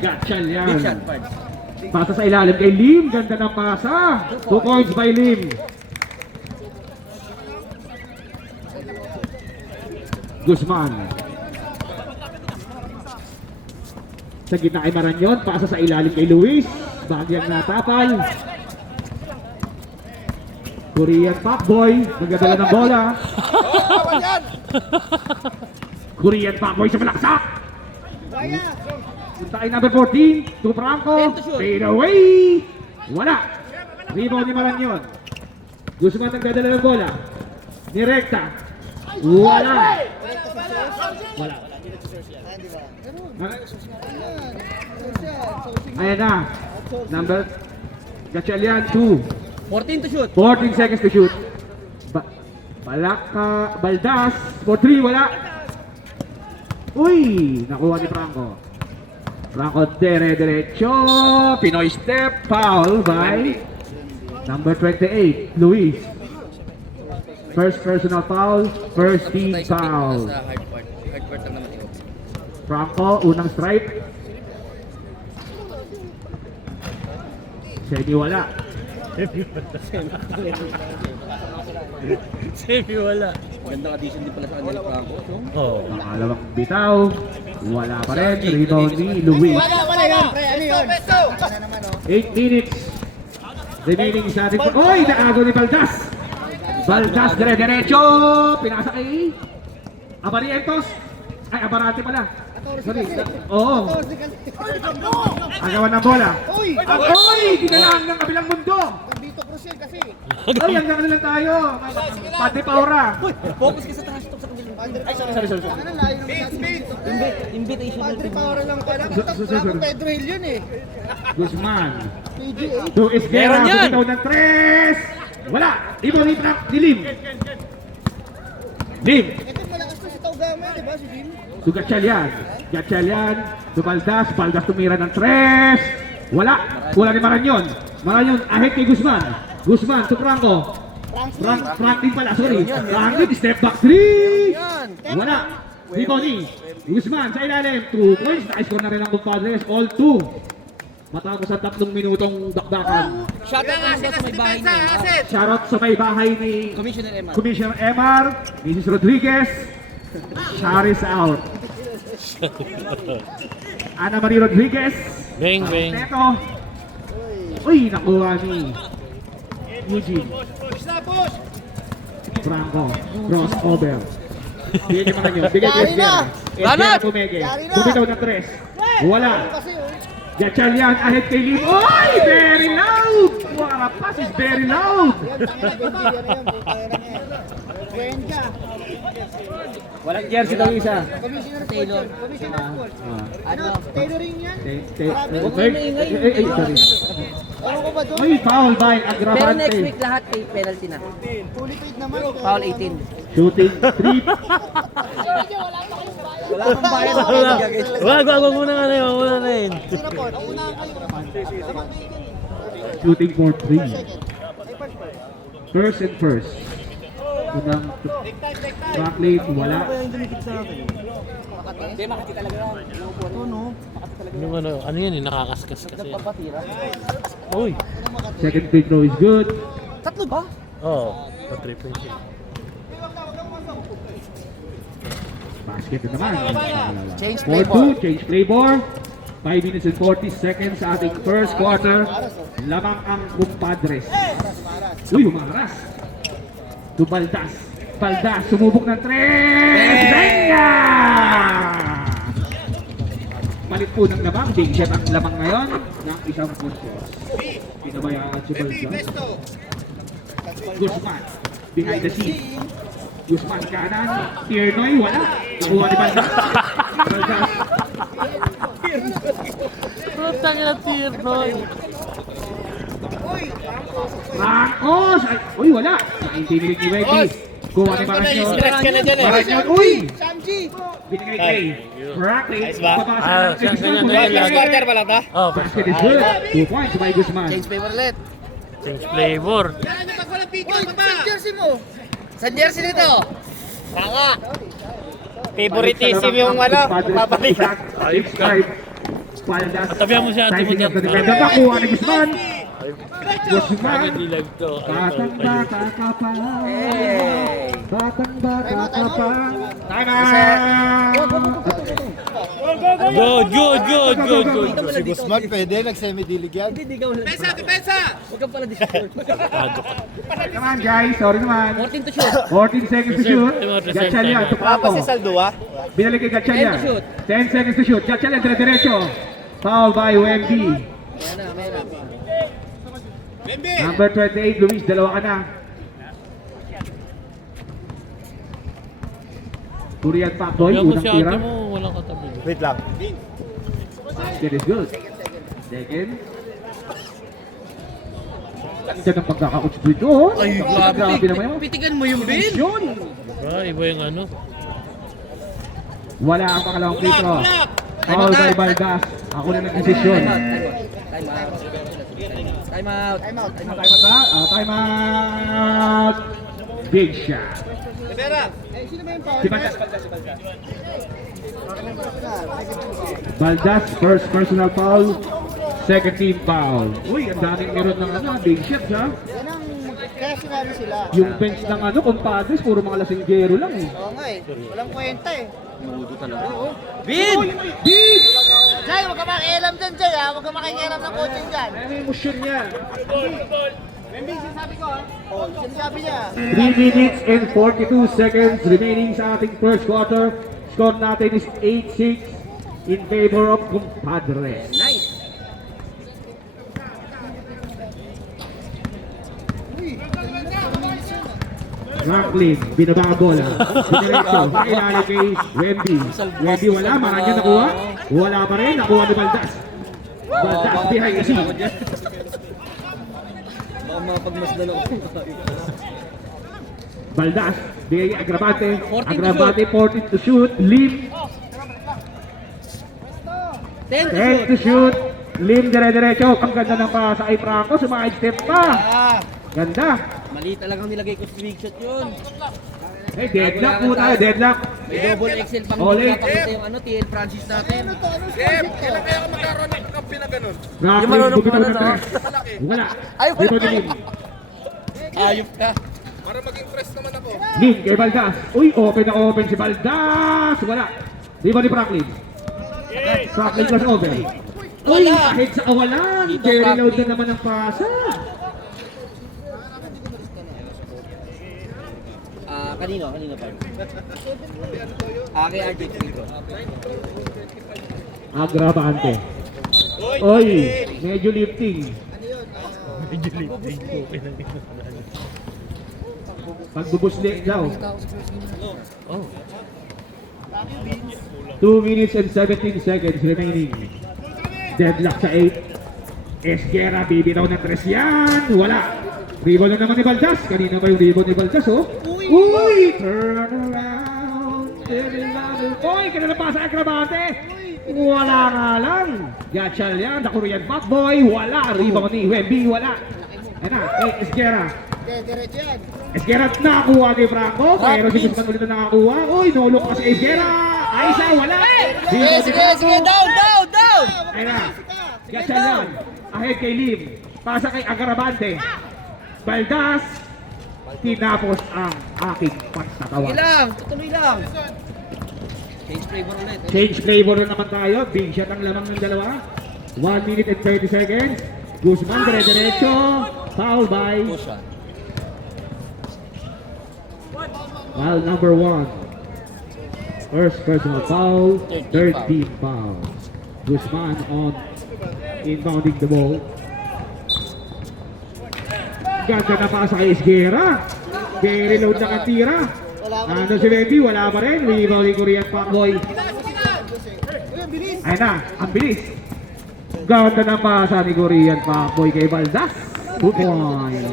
Gatchal yan. Pasa sa ilalim kay Lim. Ganda ng pasa. 2 points by Lim. Guzman. Sa gitna kay Maranyon. Pasa sa ilalim kay Luis. Bagyang natapal. Korean Pacboy. Nagdadala ng bola. Korean Pacboy sa malaksak. Punta ay number 14. To Franco. Fade away. Wala. Rebound ni Maranyon. Guzman nagdadala ng bola. Nirekta. Wala. Wala. Ayan na. Number Gatchalian 2. 14 to shoot. 14 seconds to shoot. Baldas for 3. Wala. Uy! Nakuha ni Franco. Franco derecho. Pinoy step. Foul by number 28. Luis. First personal foul. First team foul. Franco, unang strike. Semi wala. Semi wala. Gandang addition din pala sa kanila Franco. Oh. Pangalawang bitaw. Wala pa rin. Rebound ni Luis. Wala yun, pre. Ano yun? 8 minutes. Remaining sa ating... Oy! Nakago ni Baldas. Baldas dire-diretso. Pinasa kay Abarientos. Ay, Abarante pala. Sorry. Oo. Agawan ng bola. Oy! Dinalaan ng kabilang mundo. Dito crucial kasi. Ay, hanggang na lang tayo. Pati Paura. Focus ka sa trash talk sa kanila. Ay, sorry. Ano layo ng Invitational Padre Paura lang pala. Sorry. Pedro Hill yun eh. Guzman. PGA. To Esguera. Meron yan. Bumitaw ng 3. Wala. Ibo ni Frank. Ni Lim. Lim. Ito malakas to si Taugama, di ba si Jim? To Gatchalian. Gatchalian. To Baldas. Baldas tumira ng 3. Wala. Wala ni Maranyon. Maranyon ahead kay Guzman. Guzman to Franco. Franklin pala, sorry. Franklin, step back 3. Wala. Diboni. Guzman sa ilalim. 2 points. Na-score na rin ang compadres. All 2. Matapos sa 3 minutong dakdakan. Shoutout nga sila sa may bahay niya. Shoutout sa may bahay ni Commissioner Emma. Commissioner Emar, Mrs. Rodriguez. Charis out. Ana Marie Rodriguez. Bang, bang. Neto. Uy, nakuha ni Eugene. Franco. Crossover. Bigay ni Maranyon. Bigay kay Esguera. Esguera Pumege. Bumitaw ng 3. Wala. Gatchalian ahead kay Lim. Oy! Very loud! Wow, pass is very loud! Walang jersey daw isa. Taylor. Ano? Tailoring yan? Sorry. Ano ko ba doon? Oy, foul by Pero Agravante. next week lahat may penalty na. Fully paid naman. Foul 18. Shooting 3. Wala kang bayad. Wag muna na yun, muna na yun. Sino po? Unahan kayo. Shooting for 3. First and first. Unang Franklin, wala. Hindi, makati talaga yan. Yung ano yan eh, nakakaskas kasi. Uy! Second free throw is good. Tatlo ba? Oo, sa 3 points yun. Basket na naman. Change 4-2, change play ball. 5 minutes and 40 seconds sa ating first quarter. Lamang ang kumpadres. Uy, humaras. To Baldas. Baldas, sumubok ng 3. Benga! Palit po ng lamang. Big shot ang lamang ngayon ng isang puntos. Pinabayaan si Baldas. Guzman, behind the scene. Guzman kanan, Tiernoy, wala. Nakuha ni Baldas. Baldas. Putang ina Tiernoy. Marcos! Uy, wala. Naintindilig ni Wendy. Kuha ni Maranyon. Maranyon, uy! Samji! Binigay kay Franklin. Ah, siya lang. Quarter pa lang ta? Oh, Basket is good. 2 points by Guzman. Change paper ulit. change flavor. Uy, saan jersey mo? Sa jersey nito. Tanga. Favoritism yung ano, papalik. Tabihan mo siya, Ate mo dyan. Nakuha ni Guzman. Guzman. Bakit nilag to? Batang bata ka pa. Hey! Batang bata ka pa. Time Good, good, good, good, good. Si Guzman pwede, nag-semi-dilig yan. Huwag kang pala discord. Sorry naman guys, sorry naman. 14 to shoot. 14 seconds to shoot. Gatchalian, Wala pa Tupaco. si Saldo ah. Binalik kay Gatchalian. 10 to shoot. 10 seconds to shoot. Gatchalian, dire-diretso. Foul by Wemby. Number 28, Luis, dalawa ka na. Korean Pacboy, Tabihan mo unang siya, tira. Ate mo. Walang katabi. Wait lang. That is good. Second. Ganda ng pagkakauts dito. Ay, Grabe naman yun. Pitigan mo yung bin. Yun. Iba yung ano. Wala ang pangalawang free throw. Foul by Baldas. Ako na nag-desisyon. Time out. Time out ba? Time out. Big shot. Eh, sino ba yung power? Si Baldas. Baldas, first personal foul. Second team foul. Uy, ang daming meron ng ano, big shots ha. Yan ang, kaya sinabi sila. Yung bench ng ano, compadres, puro mga lasinggero lang eh. Oo nga eh, walang kwenta eh. Bin! Big! Jay, huwag ka makialam dyan, Jay ha. Huwag ka makialam ng coaching dyan. Ano yung emosyon niya? Membi, sinasabi ko ha. Oo, sinasabi niya. 3 minutes and 42 seconds remaining sa ating first quarter. Score natin is 8-6 in favor of compadres. Nice. Franklin, binaba ang bola. Diretso, pakilala kay Wemby. Wemby wala, maranya nakuha. Wala pa rin, nakuha ni Baldas. Baldas behind the scene. Baka mapagmasdan ako. Baldas, bigay Agravante. 14 to Agravante, 14 to shoot. Lim, 10 to 10 shoot. to shoot. Lim, dire-diretso. Ang ganda ng pasa kay Franco. Sumahid step pa. Ganda. Mali talagang nilagay ko sa big shot yun. Eh, deadlock po tayo, deadlock. May double XL pang Ole. napakita yung ano, TL Francis natin. Kailan kaya ako magkaroon ng kampi na ganun? Franklin, marunong bugito ano, ng no? tres. Wala. Ay, wala. Dito ni Lim. Ayop ka. Para maging fresh naman ako. Lim kay Baldas. Uy, open na open si Baldas. Wala. Di ba ni Franklin? Franklin plus open. Uy, kahit sa kawalan. Dito, Jerry Franklin. load na naman ang pasa. Kanino pa? Kay RJ Trigo. Agravante. Uy, medyo lifting. Pagbubusli daw. Oh. 2 minutes and 17 seconds remaining. Deadlock sa 8. Esguera, bibitaw ng tres yan. Wala. Rebound na naman ni Baldas. Kanina ba yung rebound ni Baldas, oh? Uy! Turn around. Uy! Kanina pa sa Agravante. Wala nga lang. Gatchalian, the Korean Pacboy. Wala. Rebound ni Wemby. Wala. Ayan na. Esguera. Diretso yan. Esguera nakakuha kay Franco. Pero si Guzman ulit na nakakuha. Uy! Nulok pa si Esguera. Aisa, wala. Rebound ni Franco. Down! Ayan na. Gatchalian. Ahead kay Lim. Pasa kay Agravante. Baldas. Tinapos ang aking pagtatawa. Tutuloy lang. Change flavor ulit. Change flavor na naman tayo. Big shot ang lamang ng dalawa. 1 minute and 30 seconds. Guzman, dire-diretso. Foul by Push shot. foul number 1. First personal foul. Third team foul. Guzman on inbounding the ball. Ganda na pa sa Esguera. Very load na katira. Ano si Wemby? Wala pa rin. Rebound ni Korean Pacboy. Ayun na, ang bilis. Ganda na pa sa ni Korean Pacboy kay Baldas. 2 points.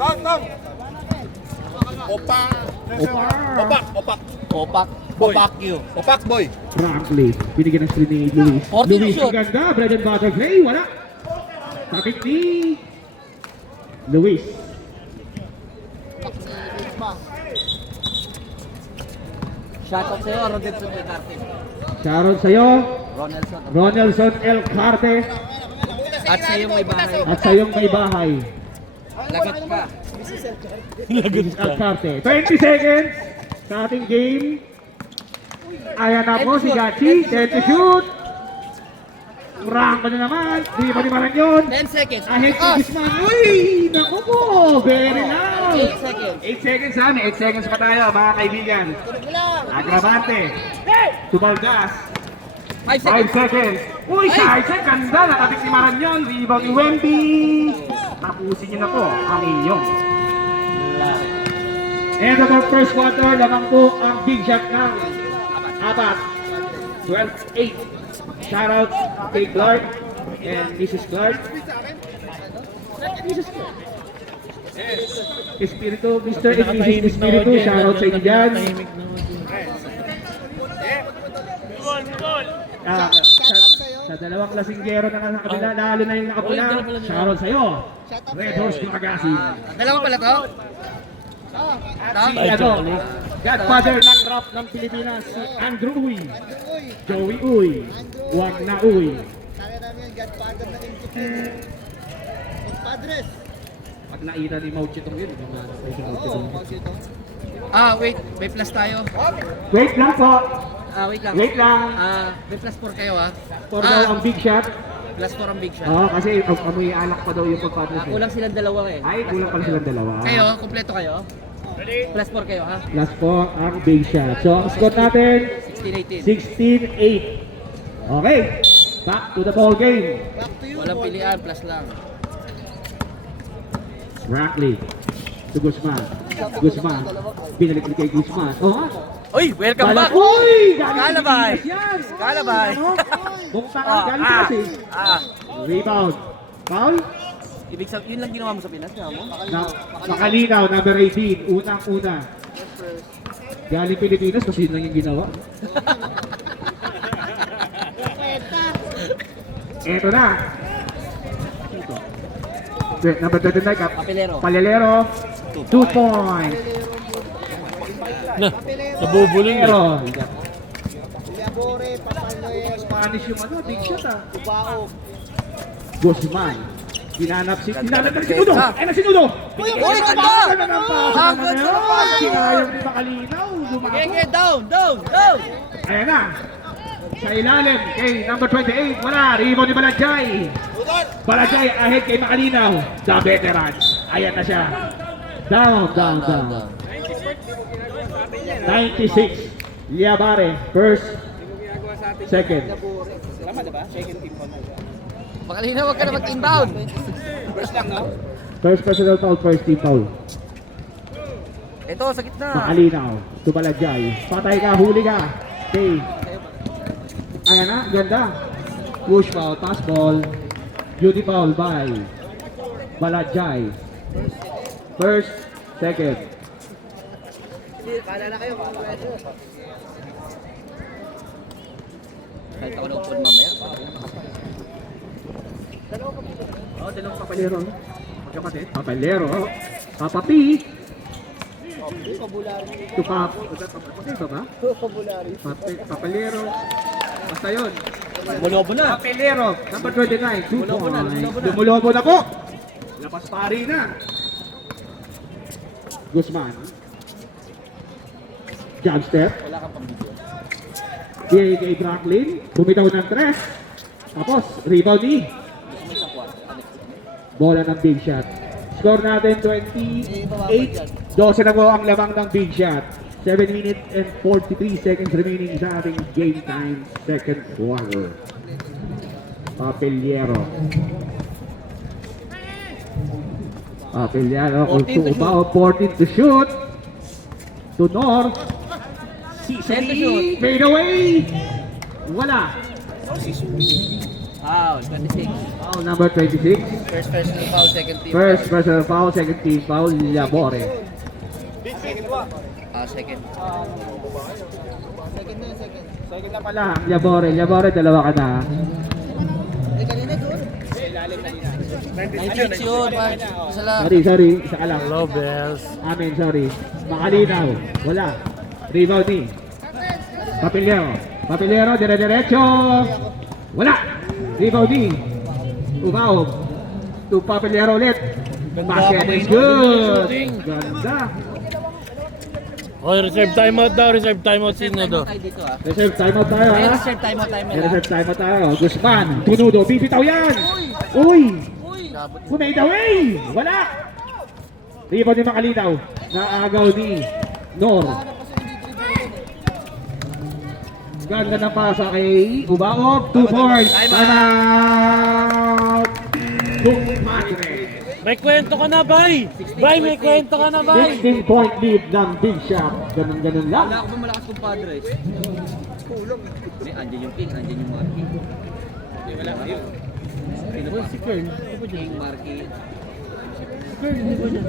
Tom! Opak! Opak. Boy. Opak you. Opak boy! Franklin, binigyan ng screen ni Luis. 14 Luis, shoot. ang ganda. Bread and butter play. Wala. Tapik ni Luis. Shoutout sa'yo, Rodinson Duterte. Sharon sa'yo, Ronaldson. Ronelson L. Carte, At sa'yo may bahay. at sa'yong may bahay. Lagot ka. Mrs. Alcarte. 20 seconds sa ating game. Ayan na po si Gachi. Set to shoot. Rank na naman. Di ba ni Maran yun? 10 seconds. Ahead si Guzman. Uy! Naku po! Very loud! 8 seconds. 8 seconds ha. May 8 seconds pa tayo mga kaibigan. Agravante. Tubalgas. 5 seconds. 5 seconds. Uy, Sarge, ganda. Nakabit ni Maran yun. Rebound ni Wemby. Tapusin niyo na po ang inyong. End of the first quarter, lamang po ang big shot ng apat. 12-8. Shoutout kay Clark and Mrs. Clark. Mrs. Clark. Espiritu, Mr. and Mrs. Espiritu, shoutout sa inyo dyan. Tahimik naman. Sa dalawang lasinggero na nasa kabila, lalo na yung nakapula, shoutout sa'yo. Red Horse Magazine. Dalawa pala to? Si ano, Godfather ng rap ng Pilipinas, si Andrew Uy. Joey Uy. Wag na Uy. Kaya namin yung Godfather ng MTV. Los Padres. Pag nakita ni Mao Zedong yun, yung mga sa Mao Zedong. Wait. May plus tayo. Wait lang po. Wait lang. Wait lang. May plus 4 kayo For daw ang big shot. Plus 4 ang big shot. Oo, kasi amoy alak pa daw yung pagpapalit. Kulang silang dalawa eh. Ay, kulang pala silang dalawa. Kayo, kumpleto kayo? Plus 4 kayo ha? Last po ang big shot. So, ang score natin, 16-18. 16-8. Okay, back to the ball game. Walang pilihan, plus lang. Rackley to Guzman. Guzman. Binalik ni kay Guzman. Oh, ha? Uy, welcome back! Uy! Galing Kalabay! Pilipinas yan! Kalabay! Ano? Bukta ka, galing kasi. Rebound. Foul? Ibig sabihin, yun lang ginawa mo sa Pinas, nga mo? Makalinaw, number 18. Unang-una. Galing Pilipinas, kasi yun lang yung ginawa. Eto na. Wait, number 29, Papelero. Palelero. 2 points. Na, nabubuling eh. Pero, Labore, Papaloy, Spanish yung ano, big shot ah. Tubao. Guzman. Dinanap na si Nuno. Ay na si Nuno. Uy, Ano ba? na ng pasa Ang naman ganda yun? naman. Sinayang ni Makalinaw. Okay, Lumako. down! Ayan na. Sa ilalim kay number 28. Wala. Rebound ni Balajay. Balajay ahead kay Makalinaw. The veterans. Ayan na siya. Down. 96. Liabare. First. Second. Makalina, wag ka na mag-inbound. First personal foul. First team foul. Ito, sa gitna. Makalinaw. Tubalajay. Patay ka. Huli ka. Okay. Ayan na. Ganda. Push foul. Pass ball. Beauty foul by Balajay. First. Second. Paalala kayo, Kahit ako na-upod mamaya. Dalawang papalero. Magkapatid. Papalero. Papa P. To Pap. Papalero ba? Papalero. Basta yun. Mulobo na. Papalero. Number 29. 2 points. Lumulobo na po. Lapas pari na. Guzman. Jump step. Wala kang pambigyo. Kay Bracklin. Bumitaw ng 3. Tapos, rebound ni. Bola ng big shot. Score natin 28. 12 na po ang lamang ng big shot. 7 minutes and 43 seconds remaining sa ating game time second quarter. Papeliero. Papeliero. 14 to shoot. To North. 10 to shoot. Fade away. Wala. Foul, 26. Foul number 26. First personal foul, second team. First personal foul, second team foul, Labore. Second. Second na pala, Labore, dalawa ka na. kanina doon. 96 yun, Mark. Isa lang. Sorry, isa ka lang. Hello, Bells. Amen, sorry. Makalinaw, wala. Rebound ni. Papilero, dire-diretso. Wala. Rebound D. Umaog. To Papilero ulit. Basket is good. Ganda. Okay, reserve timeout daw. Reserve timeout sino daw. Tayo dito ah. Reserve timeout tayo Ay, ha. reserve time out time May reserve timeout tayo. Guzman, Tunudo, bibitaw yan. Uy. Kumade away. Wala. Rebound ni Makalinaw. Naagaw ni Nor. Ganda ng pasa kay Ubaog. 2 points. Time out. Kumatre. May kwento ka na, bay! Bay, may kwento ka na, bay! 16-point lead ng Big Shot. Ganun-ganun lang. Wala ako ba malakas kong Padres? Hindi, andyan yung King, andyan yung Marky. Hindi, wala kayo. Sino ba? Si Kern. King, Marky. Kern, hindi ba niya?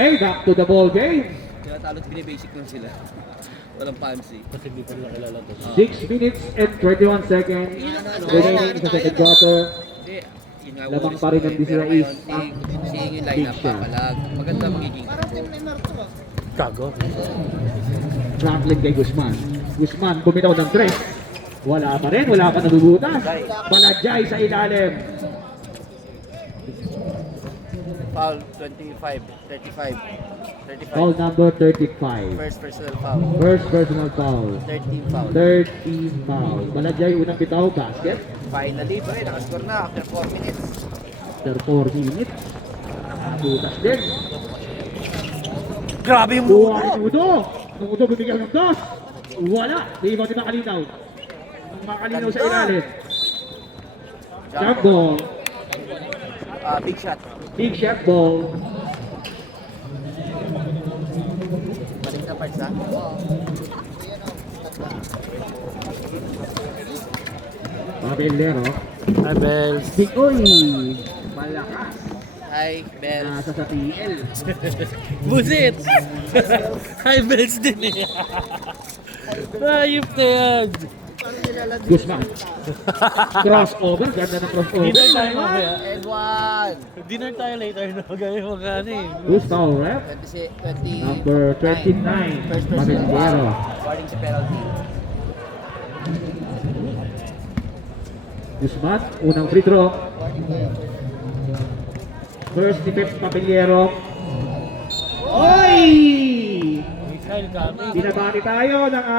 Hey, back to the ball game. Kaya talo't binibasic lang sila. Walang fancy. Kasi di pa nila kilala to. 6 minutes and 21 seconds remaining sa second quarter. Hindi, yun nga. Lamang worries pa rin ko ang eh. Bisira Pero ngayon, East. seeing yung Big lineup shot. papalag. Maganda magiging. Parang team Neymar to ah. Gago. Franklin kay Guzman. Guzman bumitaw ng 3. Wala pa rin, wala pa nabubutas. Palajay sa ilalim. Foul 25, 35, 35. Foul number 35. First personal foul. First personal foul. 13 foul. 13 foul. Palajay unang bitaw, basket. Finally, pre, nakascore na after 4 minutes. After 4 minutes. Butas din. Grabe yung Buwa ni Nudo. Nudo bibigyan ng 2. Wala. Rebound ni Makalinaw. Makalinaw sa ilalim. Jump ball. Big shot. Big shot ball. Balik na parts ha. Papelero. Hi, Bells. Big Oy. Malakas. Hi, Bell. Nasa sa PL. Busit! Hi, Bells din eh. Ayop na yan. Guzman. Crossover. Ganda ng crossover. Dinner tayo mamaya. And one. Dinner tayo later na magaling magkano eh. Who's foul rep? 20. Number 29. First personal foul. Papelero. Warning sa penalty. Guzman. Unang free throw. First defense Papelero. Oy! Michelle kami. Binabati tayo ng